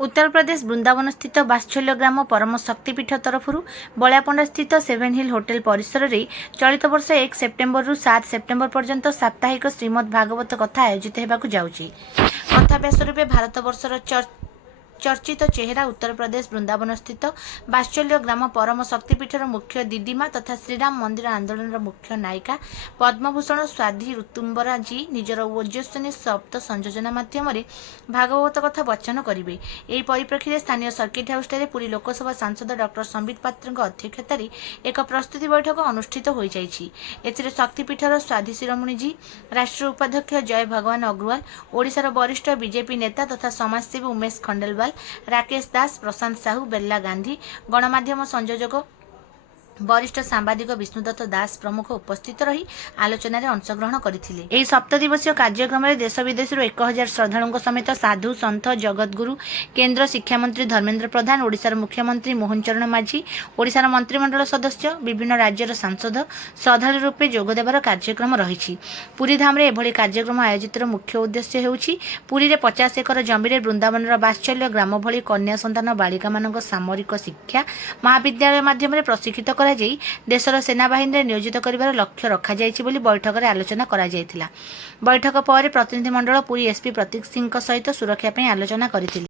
उत्तर प्रदेश वृंदावन स्थित वात्सल्य ग्राम परम शक्तिपीठ तरफ बलियापंडा स्थित सेवेन हिल होटेल परिसर में चलित वर्ष 1 सेप्टेम्बर रु 7 सेप्टेम्बर पर्यंत साप्ताहिक श्रीमद् भागवत कथा आयोजित होगाकू जाउछि। कथा व्यास रूपे भारत वर्षर चर्चित चेहरा उत्तर प्रदेश वृंदावन स्थित वात्सल्य ग्राम परम शक्तिपीठर मुख्य दिदीमा तथा श्रीराम मंदिर आंदोलन मुख्य नायिका पद्मभूषण स्वाधि ऋतुम्बरा जी निजर ओजस्विनी शब्द संयोजना माध्यम भागवत कथा वचन करेंगे। यह परिप्रेक्षी स्थानीय सर्किट हाउस पुरी लोकसभा सांसद डॉक्टर संबित पात्र अध्यक्षत एक प्रस्तुति बैठक अनुष्ठित हो जाइछि। एथिरे शक्तिपीठर स्वाधि शिरोमणि जी, राष्ट्रीय उपाध्यक्ष जय भगवान अग्रवाल, ओडिशार वरिष्ठ बीजेपी नेता तथा समाजसेवी उमेश खंडेलवाल, राकेश दास, प्रशांत साहू, बेल्ला गांधी, गणमाध्यम संयोजक वरिष्ठ सांबादिक विष्णुदत्त दास प्रमुख उपस्थित रही आलोचन में अंशग्रहण करथिले। एही सप्त दिवसीय कार्यक्रम में देश विदेश 1000 श्रद्धालुओं समेत साधु संत जगतगुरु, केंद्र शिक्षा मंत्री धर्मेंद्र प्रधान, ओडिशार मुख्यमंत्री मोहन चरण माझी, ओडिशार मंत्रिमंडल सदस्य, विभिन्न राज्यर सांसद श्रद्धालु रूपे जोगदेवार कार्यक्रम रही। पुरी धाम रे एभली कार्यक्रम आयोजित मुख्य उद्देश्य हेउछि पुरी रे 50 एकर जमीन वृंदावन वात्सल्य ग्राम भली कन्या संतान बालिका मानक सामरिक शिक्षा महाविद्यालय माध्यम प्रशिक्षित कर देशर सेनाबाहिनी में नियोजित कर लक्ष्य रखा बैठक में आलोचना करा बैठक पर प्रतिनिधि मंडल पुरी एसपी प्रतीक सिंह सहित सुरक्षा आलोचना करथिले।